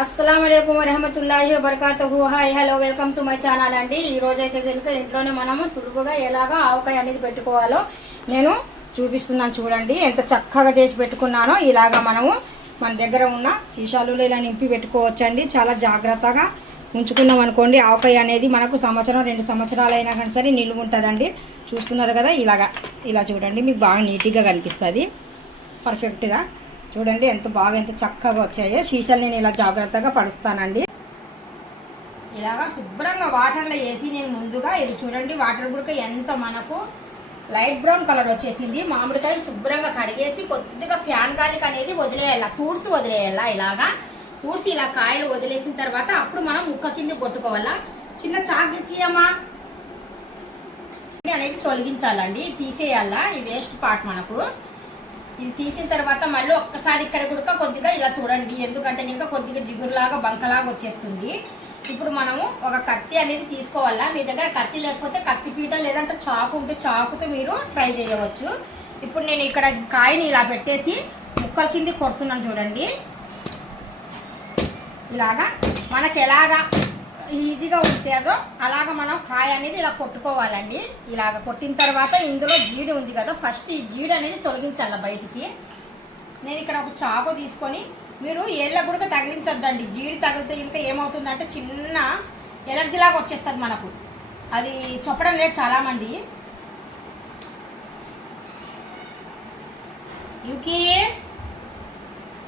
అస్సలం అయికం వరహమతుల్లాహి వబర్కాతూ hi hello welcome to my channel అండి. ఈ రోజైతే అయితే కనుక ఇంట్లోనే మనము సులువుగా ఎలాగా ఆవకాయ అనేది పెట్టుకోవాలో నేను చూపిస్తున్నాను చూడండి. ఎంత చక్కగా చేసి పెట్టుకున్నానో ఇలాగా మనము మన దగ్గర ఉన్న సీసాలు ఇలా నింపి పెట్టుకోవచ్చండి. చాలా జాగ్రత్తగా ఉంచుకున్నాం అనుకోండి. ఆవకాయ అనేది మనకు సంవత్సరం రెండు సంవత్సరాలు అయినా కానీ సరే నిలువ ఉంటుందండి. చూస్తున్నారు కదా ఇలాగా ఇలా చూడండి. మీకు బాగా నీట్గా కనిపిస్తుంది. పర్ఫెక్ట్గా చూడండి ఎంత బాగా ఎంత చక్కగా వచ్చాయో. సీసాలు నేను ఇలా జాగ్రత్తగా పడుస్తానండి ఇలాగా శుభ్రంగా వాటర్లో వేసి నేను ముందుగా ఇది చూడండి వాటర్ కూడా ఎంత మనకు లైట్ బ్రౌన్ కలర్ వచ్చేసింది. మామిడికాయలు శుభ్రంగా కడిగేసి కొద్దిగా ఫ్యాన్ గాలికి అనేది వదిలేయాలా తూడ్చి వదిలేయాలా ఇలాగా. తూడ్చి ఇలా కాయలు వదిలేసిన తర్వాత అప్పుడు మనం ముక్క కింద కొట్టుకోవాలా. చిన్న చాక్ ఇచ్చియమ్మా. అనేది తొలగించాలండి తీసేయాలా. ఇది వేస్ట్ పార్ట్ మనకు. ఇది తీసిన తర్వాత మళ్ళీ ఒక్కసారి ఇక్కడ కూడా కొద్దిగా ఇలా చూడండి. ఎందుకంటే ఇంకా కొద్దిగా జిగురులాగా బంకలాగా వచ్చేస్తుంది. ఇప్పుడు మనము ఒక కత్తి అనేది తీసుకోవాలా? మీ దగ్గర కత్తి లేకపోతే కత్తి పీట లేదంటే చాకు ఉంటే చాకుతో మీరు ట్రై చేయవచ్చు. ఇప్పుడు నేను ఇక్కడ కాయని ఇలా పెట్టేసి ముక్కల కింద కొడుతున్నాను చూడండి. ఇలాగా మనకి ఎలాగా ఈజీగా ఉంటుందో అలాగ మనం కాయ అనేది ఇలా కొట్టుకోవాలండి. ఇలాగ కొట్టిన తర్వాత ఇందులో జీడి ఉంది కదా ఫస్ట్ ఈ జీడి అనేది తొలగించాలి బయటికి. నేను ఇక్కడ ఒక చాకు తీసుకొని మీరు ఏళ్ళ కూడా తగిలించొద్దండి. జీడి తగిలితే ఇంకా ఏమవుతుందంటే చిన్న ఎలర్జీ లాగా వచ్చేస్తుంది మనకు. అది చెప్పడం లేదు చాలామంది. యూకి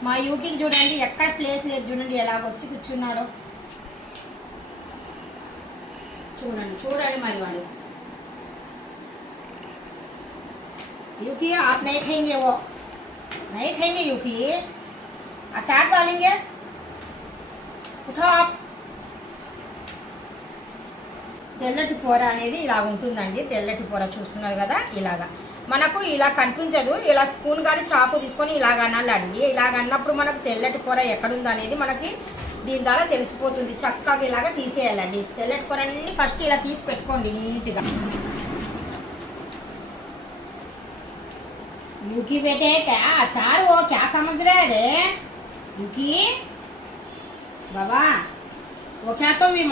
మా యూకిని చూడండి ఎక్కడ ప్లేస్ లేదు చూడండి ఎలా వచ్చి కూర్చున్నాడో. చూడండి చూడండి మరి వాడు यूकी आप नहीं खाएंगे वो नहीं खाएंगे यूकी अचार डालेंगे उठो आप తెల్లటి పొర అనేది ఇలా ఉంటుందండి తెల్లటి పొర చూస్తున్నారు కదా ఇలాగా మనకు ఇలా కనిపించదు ఇలా స్పూన్ కానీ చాకు తీసుకొని ఇలాగ అనాలండి ఇలాగ అన్నప్పుడు మనకు తెల్లటి పొర ఎక్కడుంది అనేది మనకి దీని ద్వారా తెలిసిపోతుంది. చక్కగా ఇలాగా తీసేయాలండి. తెల్లటి అన్ని ఫస్ట్ ఇలా తీసి పెట్టుకోండి నీట్గా. ముకి పెట్టే చారు ఓ క్యా సమజ్రాడే ముకి బాబా ఓ క్యాతో మీ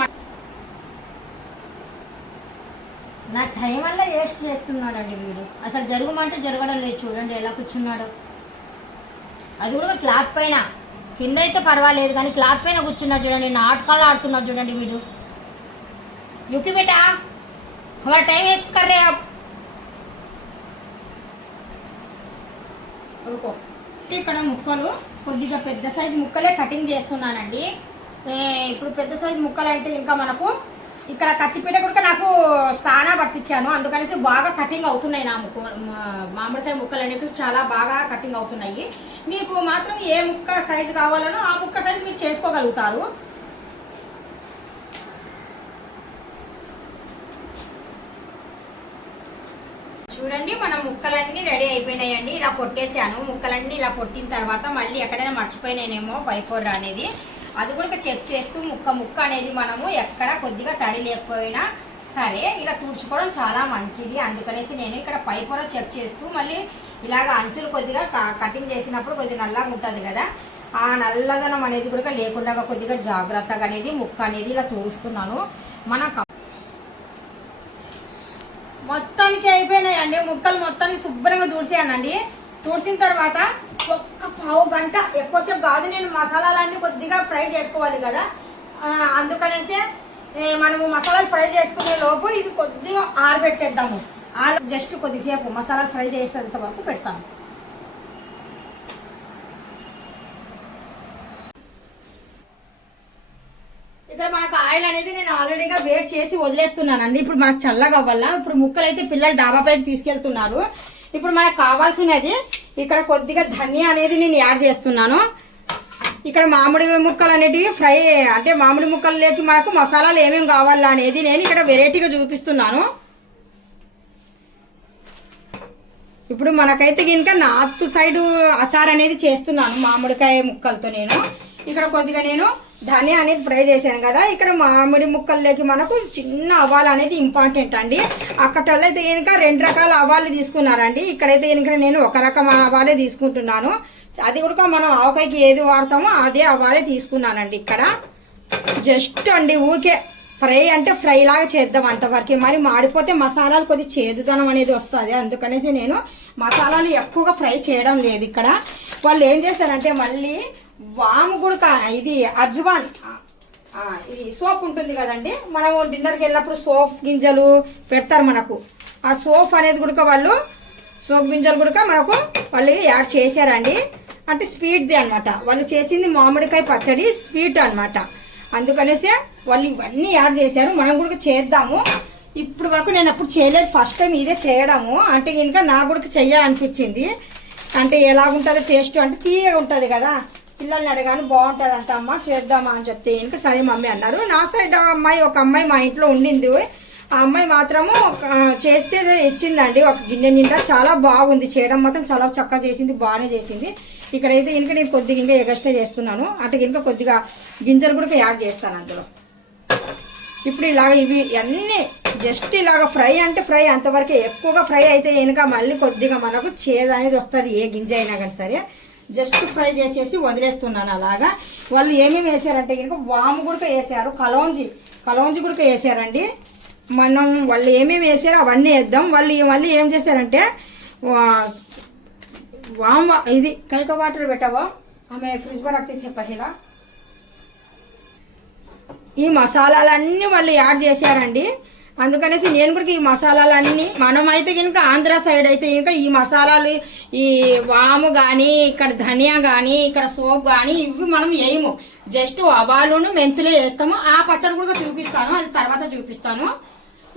నా టైం వల్ల వేస్ట్ చేస్తున్నాడండి వీడు. అసలు జరగమంటే జరగడం లేదు. చూడండి ఎలా కూర్చున్నాడు. అది కూడా క్లాత్ పైన. కింద అయితే పర్వాలేదు కానీ క్లాత్ పైన కూర్చున్నాడు చూడండి నాటకాలు ఆడుతున్నాడు చూడండి వీడు యూకి బేటా हमारा टाइम वेस्ट कर रहे हैं आप ఉడుకో ఇక్కడ ముక్కలు కొద్దిగా పెద్ద సైజు ముక్కలే కటింగ్ చేస్తున్నానండి ఏ, ఇప్పుడు పెద్ద సైజు ముక్కలు అంటే ఇంకా మనకు ఇక్కడ కత్తిపీట కూడా నాకు సానా పట్టించాను. అందుకనేసి బాగా కటింగ్ అవుతున్నాయి నా ముక్క మామిడికాయ ముక్కలు అనేవి చాలా బాగా కటింగ్ అవుతున్నాయి. మీకు మాత్రం ఏ ముక్క సైజు కావాలనో ఆ ముక్క సైజు మీరు చేసుకోగలుగుతారు. చూడండి మన ముక్కలన్నీ రెడీ అయిపోయినాయండి. ఇలా కొట్టేసాను ముక్కలన్నీ ఇలా కొట్టిన తర్వాత మళ్ళీ ఎక్కడైనా మర్చిపోయినానేమో పైపొర్ర అనేది. అది కూడా చెక్ చేస్తూ ముక్క ముక్క అనేది మనము ఎక్కడ కొద్దిగా తడి లేకపోయినా సరే ఇలా తుడుచుకోవడం చాలా మంచిది. అందుకనేసి నేను ఇక్కడ పైపొర చెక్ చేస్తూ మళ్ళీ ఇలాగ అంచులు కొద్దిగా క- కటింగ్ చేసినప్పుడు కొద్దిగా నల్లగా ఉంటుంది కదా ఆ నల్లదనం అనేది కూడా లేకుండా కొద్దిగా జాగ్రత్తగా అనేది ముక్క అనేది ఇలా తుడుస్తున్నాను. మన మొత్తానికి అయిపోయినాయండి. ముక్కలు మొత్తానికి శుభ్రంగా తుడిసానండి తుడిసిన తర్వాత ఒక్క పావు గంట ఎక్కువసేపు కాదు నేను మసాలాలన్నీ కొద్దిగా ఫ్రై చేసుకోవాలి కదా. అందుకనేసే అందుకనేసి మనము మసాలాలు ఫ్రై చేసుకునే లోపు ఇవి కొద్దిగా ఆరబెట్టేద్దాము. ఆర జస్ట్ కొద్దిసేపు మసాలాలు ఫ్రై చేసేంత వరకు పెడతాము. ఇక్కడ మనకు ఆయిల్ అనేది నేను ఆల్రెడీగా వేట్ చేసి వదిలేస్తున్నానండి. ఇప్పుడు మనకు చల్లగా అవ్వాల? ఇప్పుడు ముక్కలు అయితే పిల్లలు డాబా పైకి తీసుకెళ్తున్నారు. ఇప్పుడు మనకు కావాల్సినది ఇక్కడ కొద్దిగా ధనియా అనేది నేను యాడ్ చేస్తున్నాను. ఇక్కడ మామిడి ముక్కలు అనేటివి ఫ్రై అంటే మామిడి ముక్కల్లోకి మనకు మసాలాలు ఏమేమి కావాలా అనేది నేను ఇక్కడ వెరైటీగా చూపిస్తున్నాను. ఇప్పుడు మనకైతే ఇంకా నార్త్ సైడ్ అచార్ అనేది చేస్తున్నాను మామిడికాయ ముక్కలతో నేను. ఇక్కడ కొద్దిగా నేను ధనియా అనేది ఫ్రై చేశాను కదా ఇక్కడ మామిడి ముక్కల్లోకి మనకు చిన్న అవాలు అనేది ఇంపార్టెంట్ అండి. అక్కటల్లో అయితే కనుక రెండు రకాల అవాళ్ళు తీసుకున్నారండి. ఇక్కడైతే కనుక నేను ఒక రకం అవాలే తీసుకుంటున్నాను. అది కూడా మనం ఆవకాయకి ఏది వాడతామో అదే అవాలే తీసుకున్నానండి ఇక్కడ. జస్ట్ అండి ఊరికే ఫ్రై అంటే ఫ్రై లాగా చేద్దాం అంతవరకు. మరి మాడిపోతే మసాలాలు కొద్ది చేదుదనం అనేది వస్తుంది. అందుకనేసి నేను మసాలాలు ఎక్కువగా ఫ్రై చేయడం లేదు ఇక్కడ. వాళ్ళు ఏం చేస్తారంటే మళ్ళీ వాము గుడక ఇది అజ్వాన్. ఇది సోప్ ఉంటుంది కదండి. మనము డిన్నర్కి వెళ్ళినప్పుడు సోప్ గింజలు పెడతారు మనకు. ఆ సోప్ అనేది కూడా వాళ్ళు సోప్ గింజలు కూడా మనకు వాళ్ళు యాడ్ చేశారండి. అంటే స్వీట్ది అనమాట వాళ్ళు చేసింది మామిడికాయ పచ్చడి స్వీట్ అన్నమాట. అందుకనేసే వాళ్ళు ఇవన్నీ యాడ్ చేశారు. మనం కూడా చేద్దాము. ఇప్పుడు వరకు నేను అప్పుడు చేయలేదు. ఫస్ట్ టైం ఇదే చేయడము. అంటే ఇంకా నా కూడా చెయ్యాలనిపించింది. అంటే ఎలాగుంటుందో టేస్ట్ అంటే తీయగా ఉంటుంది కదా. పిల్లల్ని అడగాను బాగుంటుంది అంట అమ్మ చేద్దామా? అని చెప్తే ఇంకా సరే మమ్మీ అన్నారు. నా సైడ్ అమ్మాయి ఒక అమ్మాయి మా ఇంట్లో ఉండింది. ఆ అమ్మాయి మాత్రము చేస్తే ఇచ్చిందండి. ఒక గిన్నె నిండా చాలా బాగుంది. చేయడం మాత్రం చాలా చక్కగా చేసింది బాగానే చేసింది. ఇక్కడైతే ఇంకా నేను కొద్దిగా ఇంకా ఎగస్ట్రా చేస్తున్నాను. అంటే ఇంకా కొద్దిగా గింజలు కూడా యాడ్ చేస్తాను అందులో. ఇప్పుడు ఇలాగ ఇవి అన్నీ జస్ట్ ఇలాగ ఫ్రై అంటే ఫ్రై అంతవరకు ఎక్కువగా ఫ్రై అయితే వెనుక మళ్ళీ కొద్దిగా మనకు చేదు అనేది వస్తుంది ఏ గింజ అయినా కానీ సరే. జస్ట్ ఫ్రై చేసేసి వదిలేస్తున్నాను అలాగా. వాళ్ళు ఏమేమి వేసారంటే కనుక వాము గుడక వేసారు కలౌంజి కలౌంజి గుడక వేసారండి. మనం వాళ్ళు ఏమేమి వేసారో అవన్నీ వేద్దాం. వాళ్ళు మళ్ళీ ఏం చేశారంటే వా- వామ్ ఇది కైక వాటర్ పెట్టావా? ఆమె ఫ్రిడ్జ్ బార్ రక్తి పహిలా. ఈ మసాలాలన్నీ వాళ్ళు యాడ్ చేశారండి. అందుకనేసి నేను కూడా ఈ మసాలాలన్నీ మనమైతే కనుక ఆంధ్ర సైడ్ అయితే ఇంకా ఈ మసాలాలు ఈ వాము కానీ ఇక్కడ ధనియా కానీ ఇక్కడ సోప్ కానీ ఇవి మనం వేయము జస్ట్ అవాలును మెంతులే వేస్తాము. ఆ పచ్చడి కూడా చూపిస్తాను. అది తర్వాత చూపిస్తాను.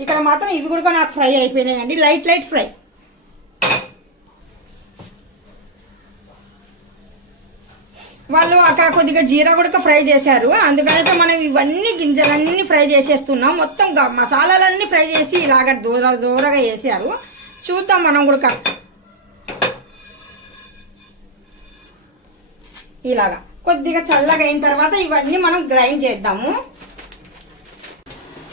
ఇక్కడ మాత్రం ఇవి కూడా నాకు ఫ్రై అయిపోయినాయండి. Light light fry. వాళ్ళు అక్కడ కొద్దిగా జీరా కూడా ఫ్రై చేశారు. అందుకనేసి మనం ఇవన్నీ గింజలన్నీ ఫ్రై చేసేస్తున్నాం. మొత్తం మసాలాలన్నీ ఫ్రై చేసి ఇలాగ దూర దూరగా వేసారు. చూద్దాం మనం కూడా ఇలాగా. కొద్దిగా చల్లగా అయిన తర్వాత ఇవన్నీ మనం గ్రైండ్ చేద్దాము.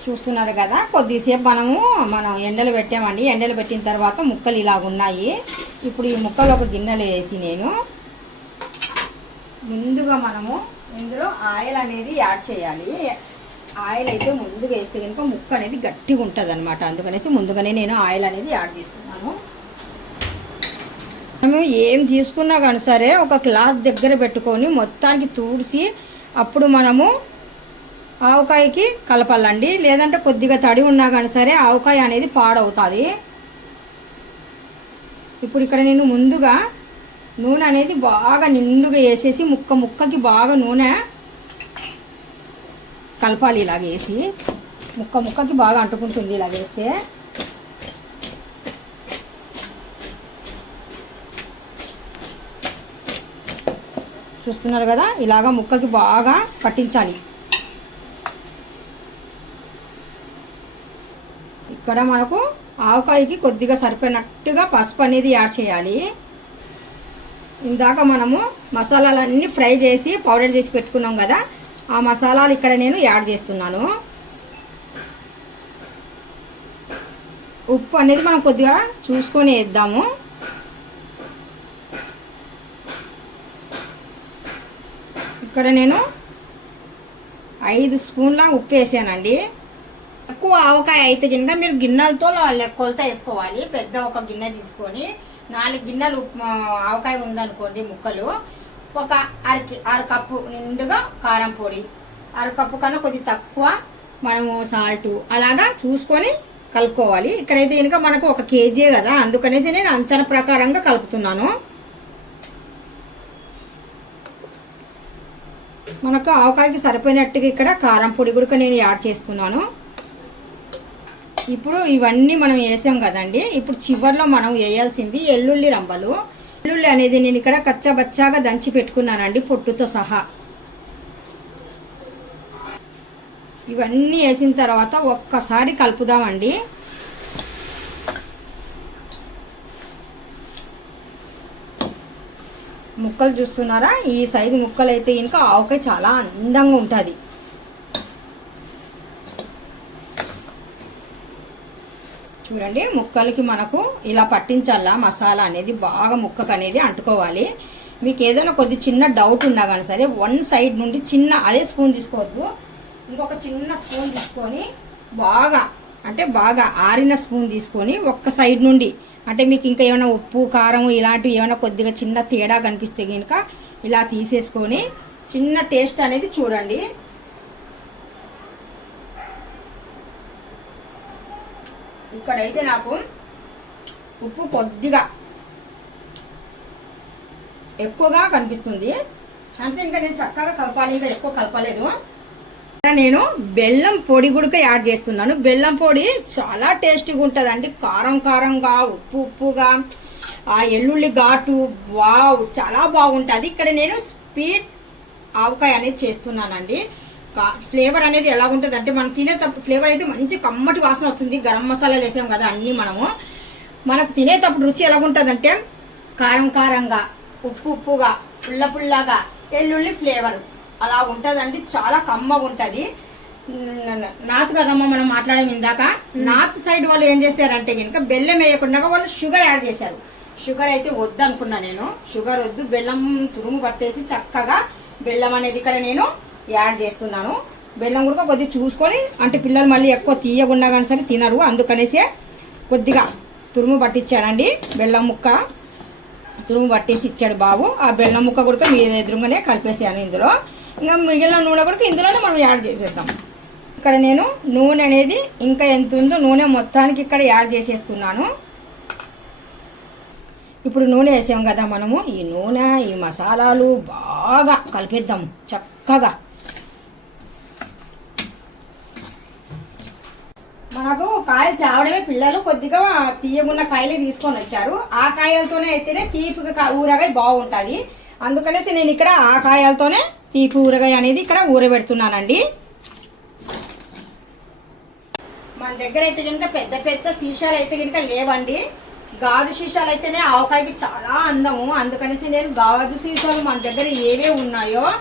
చూస్తున్నారు కదా కొద్దిసేపు మనము మనం ఎండలు పెట్టామండి. ఎండలు పెట్టిన తర్వాత ముక్కలు ఇలాగ ఉన్నాయి ఇప్పుడు ఈ ముక్కలు ఒక గిన్నెలో వేసి నేను ముందుగా మనము ఇందులో ఆయిల్ అనేది యాడ్ చేయాలి. ఆయిల్ అయితే ముందుగా వేస్తే కనుక ముక్క అనేది గట్టిగా ఉంటుంది అనమాట అందుకనేసి ముందుగానే నేను ఆయిల్ అనేది యాడ్ చేస్తున్నాను. మనము ఏం తీసుకున్నా కానీ సరే ఒక క్లాత్ దగ్గర పెట్టుకొని మొత్తానికి తూడిసి అప్పుడు మనము ఆవకాయకి కలపాలండి. లేదంటే కొద్దిగా తడి ఉన్నా కానీ సరే ఆవకాయ అనేది పాడవుతుంది. ఇప్పుడు ఇక్కడ నేను ముందుగా నూనె అనేది బాగా నిండుగా వేసేసి ముక్క ముక్కకి బాగా నూనె కలపాలి ఇలాగ వేసి. ముక్క ముక్కకి బాగా అంటుకుంటుంది ఇలా వేస్తే. చూస్తున్నారు కదా? ఇలాగా ముక్కకి బాగా పట్టించాలి. ఇక్కడ మనకు ఆవకాయకి కొద్దిగా సరిపోయినట్టుగా పసుపు అనేది యాడ్ చేయాలి. ఇందాక మనము మసాలాలన్నీ ఫ్రై చేసి పౌడర్ చేసి పెట్టుకున్నాం కదా ఆ మసాలాలు ఇక్కడ నేను యాడ్ చేస్తున్నాను. ఉప్పు అనేది మనం కొద్దిగా చూసుకొని వేద్దాము. ఇక్కడ నేను ఐదు స్పూన్ల ఉప్పు వేసానండి. ఎక్కువ ఆవకాయ అయితే కనుక మీరు గిన్నెలతో లె- కొలత వేసుకోవాలి పెద్ద ఒక గిన్నె తీసుకొని. నాలుగు గిన్నెలు ఆవకాయ ఉందనుకోండి ముక్కలు ఒక అరకి అర కప్పు నిండుగా కారం పొడి. అర కప్పు కన్నా కొద్ది తక్కువ మనము సాల్ట్ అలాగా చూసుకొని కలుపుకోవాలి. ఇక్కడైతే కనుక మనకు ఒక కేజీ కదా అందుకనేసి నేను అంచనా ప్రకారంగా కలుపుతున్నాను. మనకు ఆవకాయకి సరిపోయినట్టుగా ఇక్కడ కారం పొడి కూడా నేను యాడ్ చేస్తున్నాను ఇప్పుడు ఇవన్నీ మనం వేసాం కదండి. ఇప్పుడు చివర్లో మనం వేయాల్సింది ఎల్లుల్లి రంబలు. ఎల్లుల్లి అనేది నేను ఇక్కడ కచ్చాబచ్చాగా దంచి పెట్టుకున్నానండి పొట్టుతో సహా. ఇవన్నీ వేసిన తర్వాత ఒక్కసారి కలుపుదామండి. ముక్కలు చూస్తున్నారా? ఈ సైజు ముక్కలు అయితే ఇంకా ఆవకాయ చాలా అందంగా ఉంటుంది. చూడండి ముక్కలకి మనకు ఇలా పట్టించాలా మసాలా అనేది బాగా ముక్కకు అనేది అంటుకోవాలి. మీకు ఏదైనా కొద్ది చిన్న డౌట్ ఉన్నా కానీ సరే వన్ సైడ్ నుండి చిన్న అదే స్పూన్ తీసుకోవద్దు. ఇంకొక చిన్న స్పూన్ తీసుకొని బాగా అంటే బాగా ఆరిన స్పూన్ తీసుకొని ఒక్క సైడ్ నుండి అంటే మీకు ఇంకా ఏమైనా ఉప్పు కారం ఇలాంటివి ఏమైనా కొద్దిగా చిన్న తేడా కనిపిస్తే కనుక ఇలా తీసేసుకొని చిన్న టేస్ట్ అనేది చూడండి. ఇక్కడైతే నాకు ఉప్పు కొద్దిగా ఎక్కువగా కనిపిస్తుంది. అంటే ఇంకా నేను చక్కగా కలపాలి ఇంకా ఎక్కువ కలపలేదు. నేను బెల్లం పొడి గుడక యాడ్ చేస్తున్నాను. బెల్లం పొడి చాలా టేస్టీగా ఉంటుందండి. కారం కారంగా ఉప్పు ఉప్పుగా ఆ ఎల్లుల్లి ఘాటు వావ్ చాలా బాగుంటుంది. ఇక్కడ నేను స్వీట్ ఆవకాయ అనేది చేస్తున్నానండి. ఫ్లేవర్ అనేది ఎలా ఉంటుంది అంటే మనం తినేటప్పుడు ఫ్లేవర్ అయితే మంచి కమ్మటి వాసన వస్తుంది. గరం మసాలాలు వేసాం కదా అన్నీ మనము. మనకు తినేటప్పుడు రుచి ఎలా ఉంటుందంటే కారం కారంగా ఉప్పు ఉప్పుగా పుల్ల పుల్లగా ఎల్లుల్లి ఫ్లేవర్ అలా ఉంటుందండి. చాలా కమ్మగా ఉంటుంది. నాత్ కదమ్మా మనం మాట్లాడడం ఇందాక. నార్త్ సైడ్ వాళ్ళు ఏం చేశారంటే కనుక బెల్లం వేయకుండా వాళ్ళు షుగర్ యాడ్ చేశారు. షుగర్ అయితే వద్దు అనుకున్నా నేను. షుగర్ వద్దు బెల్లం తురుము పట్టేసి చక్కగా బెల్లం అనేది ఇక్కడ నేను యాడ్ చేస్తున్నాను. బెల్లం కూడా కొద్దిగా చూసుకొని అంటే పిల్లలు మళ్ళీ ఎక్కువ తీయకుండా కానీ సరే తినరు. అందుకనేసే కొద్దిగా తురుము పట్టించానండి. బెల్లం ముక్క తురుము పట్టేసి ఇచ్చాడు బాబు. ఆ బెల్లం ముక్క కూడా మీ ఎదురుగానే కలిపేసాను ఇందులో. ఇంకా మిగిలిన నూనె కూడా ఇందులోనే మనం యాడ్ చేసేద్దాం. ఇక్కడ నేను నూనె అనేది ఇంకా ఎంత ఉందో నూనె మొత్తానికి ఇక్కడ యాడ్ చేసేస్తున్నాను. ఇప్పుడు నూనె వేసాం కదా మనము. ఈ నూనె ఈ మసాలాలు బాగా కలిపేద్దాం. చక్కగా మనకు కాయలు తేవడమే పిల్లలు కొద్దిగా తీయగున్న కాయలే తీసుకొని వచ్చారు. ఆ కాయలతోనే అయితేనే తీపిగా కా- ఊరగాయ బాగుంటుంది. అందుకనేసి నేను ఇక్కడ ఆ కాయలతోనే తీపి ఊరగాయ అనేది ఇక్కడ ఊరబెడుతున్నానండి. మన దగ్గర అయితే కనుక పెద్ద పెద్ద సీసాలు అయితే కనుక లేవండి. గాజు సీసాలు అయితేనే ఆవకాయకి చాలా అందము. అందుకనేసి నేను గాజు సీసాలు మన దగ్గర ఏవే ఉన్నాయో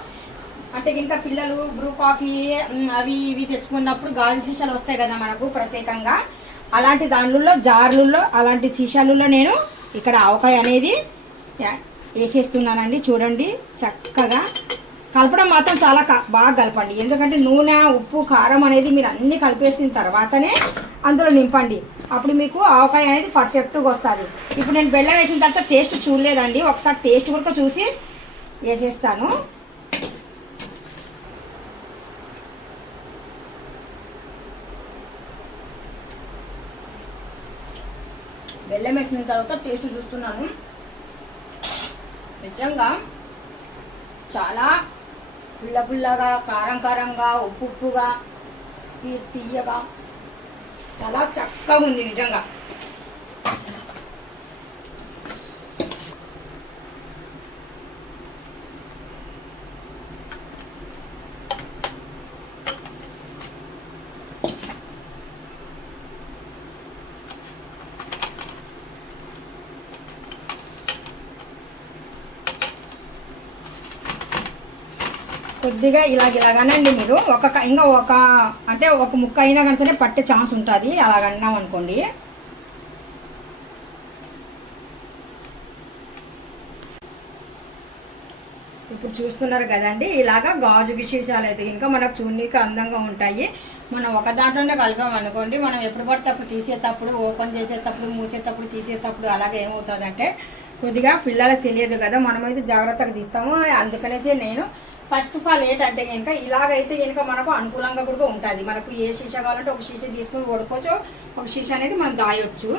అంటే ఇంకా పిల్లలు బ్రూ కాఫీ అవి ఇవి తెచ్చుకున్నప్పుడు గాజు సీసాలు వస్తాయి కదా మనకు ప్రత్యేకంగా. అలాంటి దానిలో జార్లలో అలాంటి సీసాలలో నేను ఇక్కడ ఆవకాయ అనేది వేసేస్తున్నానండి. చూడండి చక్కగా. కలపడం మాత్రం చాలా క- బాగా కలపండి. ఎందుకంటే నూనె ఉప్పు కారం అనేది మీరు అన్ని కలిపేసిన తర్వాతనే అందులో నింపండి. అప్పుడు మీకు ఆవకాయ అనేది పర్ఫెక్ట్గా వస్తుంది. ఇప్పుడు నేను బెల్లం వేసిన తర్వాత టేస్ట్ చూడలేదండి. ఒకసారి టేస్ట్ కూడా చూసి వేసేస్తాను. బెల్లం వేసిన తర్వాత టేస్ట్ చూస్తున్నాను. నిజంగా చాలా పుల్ల పుల్లగా కారం కారంగా ఉప్పు ఉప్పుగా తీయగా చాలా చక్కగా ఉంది నిజంగా. కొద్దిగా ఇలాగ ఇలాగనండి మీరు. ఒక ఇంకా ఒక అంటే ఒక ముక్క అయినా కానీ సరే పట్టే ఛాన్స్ ఉంటుంది. అలాగన్నాం అనుకోండి. ఇప్పుడు చూస్తున్నారు కదండి ఇలాగా గాజు విశేషాలు అయితే ఇంకా మనకు చూడనీకి అందంగా ఉంటాయి. మనం ఒక దాంట్లోనే కలిపాం అనుకోండి మనం ఎప్పుడు పడితే అప్పుడు తీసేటప్పుడు ఓపెన్ చేసేటప్పుడు మూసేటప్పుడు తీసేటప్పుడు అలాగే ఏమవుతుందంటే కొద్దిగా పిల్లలకు తెలియదు కదా మనమైతే జాగ్రత్తగా తీస్తాము. అందుకనేసి నేను ఫస్ట్ ఆఫ్ ఆల్ ఏంటంటే కనుక ఇలాగైతే కనుక మనకు అనుకూలంగా కూడా ఉంటుంది. మనకు ఏ షీషా కావాలంటే ఒక షీషా తీసుకొని కొడుకోవచ్చు ఒక షీషా అనేది మనం దాయొచ్చు.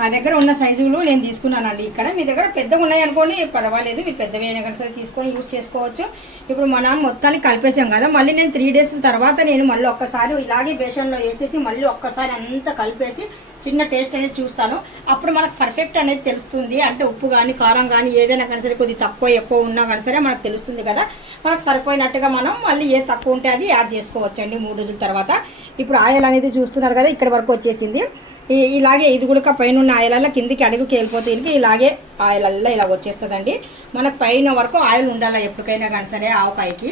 నా దగ్గర ఉన్న సైజులు నేను తీసుకున్నానండి. ఇక్కడ మీ దగ్గర పెద్దగా ఉన్నాయి అనుకోని పర్వాలేదు మీరు పెద్దవి అయినా కానీ సరే తీసుకొని యూజ్ చేసుకోవచ్చు. ఇప్పుడు మనం మొత్తాన్ని కలిపేసాం కదా మళ్ళీ నేను త్రీ డేస్ తర్వాత నేను మళ్ళీ ఒక్కసారి ఇలాగే బేషన్లో వేసేసి మళ్ళీ ఒక్కసారి అంతా కలిపేసి చిన్న టేస్ట్ అనేది చూస్తాను. అప్పుడు మనకు పర్ఫెక్ట్ అనేది తెలుస్తుంది. అంటే ఉప్పు కానీ కారం కానీ ఏదైనా కానీ సరే కొద్ది తక్కువ ఎక్కువ ఉన్నా కానీ సరే మనకు తెలుస్తుంది కదా. మనకు సరిపోయినట్టుగా మనం మళ్ళీ ఏ తక్కువ ఉంటే అది యాడ్ చేసుకోవచ్చండి మూడు రోజుల తర్వాత. ఇప్పుడు ఆయిల్ అనేది చూస్తున్నారు కదా ఇక్కడ వరకు వచ్చేసింది. ఇలాగే ఇది కూడా పైన ఉన్న ఆయిల్ కిందికి అడుగు కేలిపోతే ఇంటికి ఇలాగే ఆయిల్ అల్లా ఇలా వచ్చేస్తుందండి. మనకు పైన వరకు ఆయిల్ ఉండాలి ఎప్పటికైనా కానీ సరే ఆవకాయకి.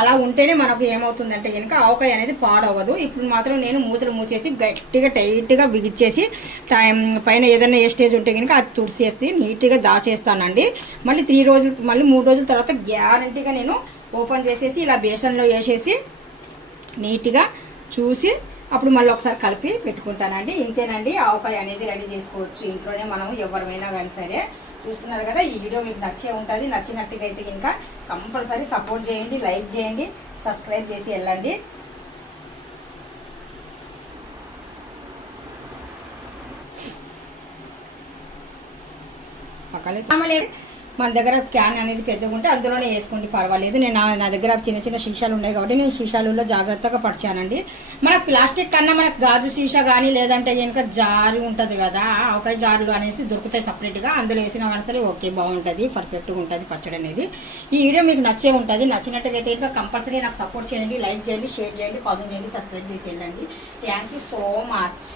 అలా ఉంటేనే మనకు ఏమవుతుందంటే కనుక ఆవకాయ అనేది పాడవదు ఇప్పుడు మాత్రం నేను మూతలు మూసేసి గట్టిగా టైట్గా బిగిచ్చేసి టైం పైన ఏదైనా ఏ స్టేజ్ ఉంటే కనుక అది తుడిసేసి నీట్గా దాచేస్తానండి. మళ్ళీ త్రీ రోజులు మళ్ళీ మూడు రోజుల తర్వాత గ్యారంటీగా నేను ఓపెన్ చేసేసి ఇలా బేసన్లో వేసేసి నీట్గా చూసి అప్పుడు మళ్ళీ ఒకసారి కలిపి పెట్టుకుంటానండి. ఇంతేనండి. ఆవకాయ అనేది రెడీ చేసుకోవచ్చు. ఇంట్లోనే మనం ఎవరిమైనా కానీ సరే చూస్తున్నారు కదా ఈ వీడియో మీకు నచ్చే ఉంటుంది. నచ్చినట్టుగా అయితే ఇంకా కంపల్సరీ సపోర్ట్ చేయండి లైక్ చేయండి సబ్స్క్రైబ్ చేసి వెళ్ళండి. పక్కలే మన దగ్గర క్యాన్ అనేది పెద్దగా ఉంటే అందులోనే వేసుకోండి పర్వాలేదు. నేను నా నా దగ్గర చిన్న చిన్న సీసాలు ఉన్నాయి కాబట్టి నేను సీసాలలో జాగ్రత్తగా పడిచానండి. మనకు ప్లాస్టిక్ కన్నా మనకు గాజు సీసా కానీ లేదంటే కనుక జారు ఉంటుంది కదా ఒక జారులు అనేసి దొరుకుతాయి సపరేట్గా అందులో వేసిన కానీ సరే ఓకే బాగుంటుంది పర్ఫెక్ట్గా ఉంటుంది పచ్చడి అనేది. ఈ వీడియో మీకు నచ్చే ఉంటుంది. నచ్చినట్టుగైతే అయితే ఇంకా కంపల్సరీ నాకు సపోర్ట్ చేయండి లైక్ చేయండి షేర్ చేయండి కామెంట్ చేయండి సబ్స్క్రైబ్ చేసి వెళ్ళండి. Thank you so much